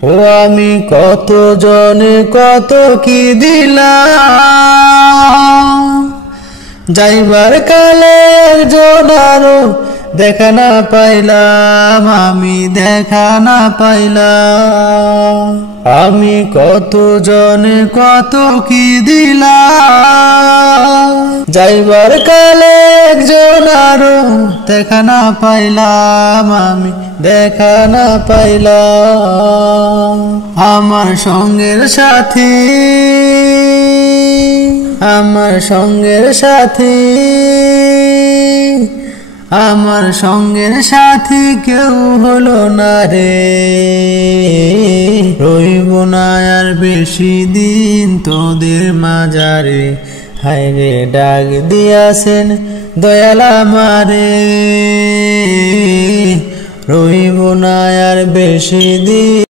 ও আমি কত জনে কত কি দিলাম, যাইবার কালে একজন আরো দেখা না পাইলাম, আমি দেখা না পাইলাম। আমি কত জনে কত কি দিলাম, যাইবার কালে একজন আরো দেখা না পাইলাম, আমি দেখা না পাইলাম। আমার সঙ্গের সাথী, আমার সঙ্গের সাথী, আমার সঙ্গের সাথী কেউ হলো না রে। রইব না আর বেশি দিন তোদের মাঝারে, হায়রে ডাক দিয়াছেন দয়াল আমারে। রইব না আর বেশি দিন।